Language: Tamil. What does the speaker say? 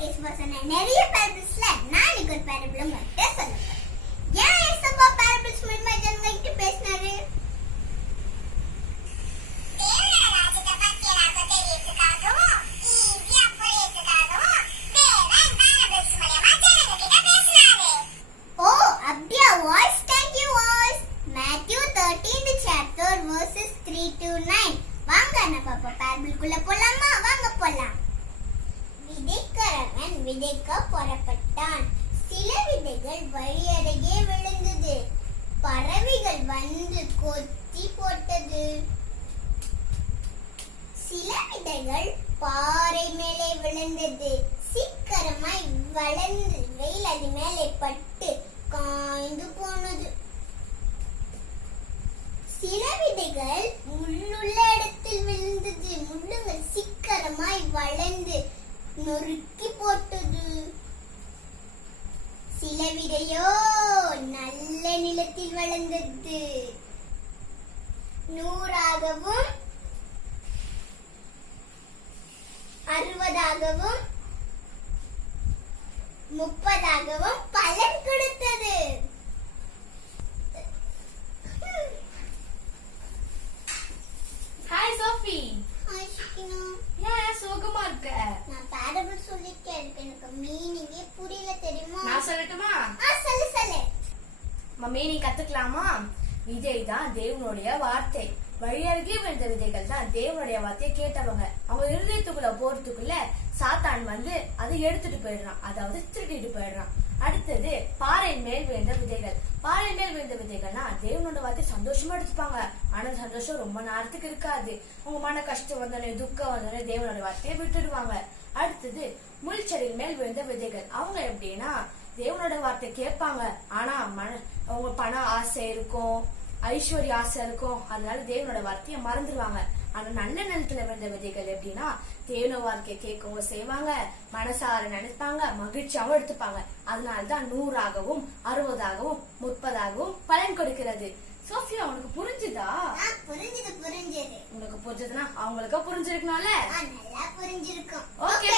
நிறைய பேரபிள்ஸ்ல நான் இன்னைக்கு ஒரு பேரபிள் உங்ககிட்ட சொல்ல போறேன். ஏன் ஏசப்பா பேரபிள்ஸ் மூலமா ஜனங்கள்கிட்ட பேசினாரு? ஓ அப்படியா voice? Thank you voice. Matthew 13th chapter verses 3 to 9. வாங்க நம்ம பேரபிள்குள்ள போலாமா? வாங்க போலாம். விதைக்கிறவன் விதைக்க புறப்பட்டான். சில விதைகள் வழியருகே விழுந்தது. பறவைகள் வந்து கொத்தி போட்டது. சில விதைகள் பாறை மேலே விழுந்தது. சீக்கிரமாய் வளர்ந்து வெயில் அது மேலே பட்டு காய்ந்து போனது. சில விதைகள் முள்ளுள்ள இடத்தில் விழுந்தது. முள்ளுங்கள் சீக்கிரமாய் வளர்ந்து நொறுக்கி போட்டது. சில விதையோ நல்ல நிலத்தில் வளர்ந்தது. 100ஆகவும் 60ஆகவும் 30ஆகவும் பலன் கொடுத்தது. Hi Sophie. ஹாய் ஷிகினா. ஏன் சோகமா இருக்க? நான் பேரபிள் சொல்லிட்டே இருக்கேன். எனக்கு மீனிங்கே புரியல தெரியுமா? நான் சொல்லட்டுமா? சொல்லு. மீனிங் கத்துக்கலாமா? விதை தான் தேவனுடைய வார்த்தை. வழியருகே விழுந்த விதைகள் தான் தேவனுடைய வார்த்தையை கேட்டவங்க. அவங்க இருதயத்துக்குள்ள போறதுக்குள்ள சாத்தான் வந்து அதை எடுத்துட்டு போயிடுறான், அதாவது திருடிட்டு போயிடுறான். அடுத்தது பாறை மேல் விழுந்த விதைகள். பாறை மேல் விழுந்த விதைகள்னா தேவனோட வார்த்தை சந்தோஷமா எடுத்துப்பாங்க. ஆனா சந்தோஷம் ரொம்ப நேரத்துக்கு இருக்காது. அவங்க மன கஷ்டம் வந்தோடனே துக்கம் வந்தோடனே தேவனோட வார்த்தையை விட்டுடுவாங்க. அடுத்தது முள்செடியின் மேல் விழுந்த விதைகள். அவங்க எப்படின்னா தேவனோட வார்த்தை கேட்பாங்க, ஆனா அவங்க பண ஆசை இருக்கும், ஐஸ்வர்ய ஆசை இருக்கும், அதனால தேவனோட வார்த்தையை மறந்துடுவாங்க. ஆனா நல்ல நிலத்துல விழுந்த விதைகள் எப்படின்னா தேவனோட வார்த்தையை கேட்கவும் செய்வாங்க, மனசார நினைப்பாங்க, மகிழ்ச்சியாவும் எடுத்துப்பாங்க. அதனாலதான் 100ஆகவும் 60ஆகவும் 30ஆகவும் பலன் கொடுக்கிறது. சோஃபியா, உனக்கு புரிஞ்சுதா? புரிஞ்சது. உனக்கு புரிஞ்சதுன்னா அவங்களுக்கு புரிஞ்சிருக்கனால நல்லா புரிஞ்சிருக்கும். ஓகே.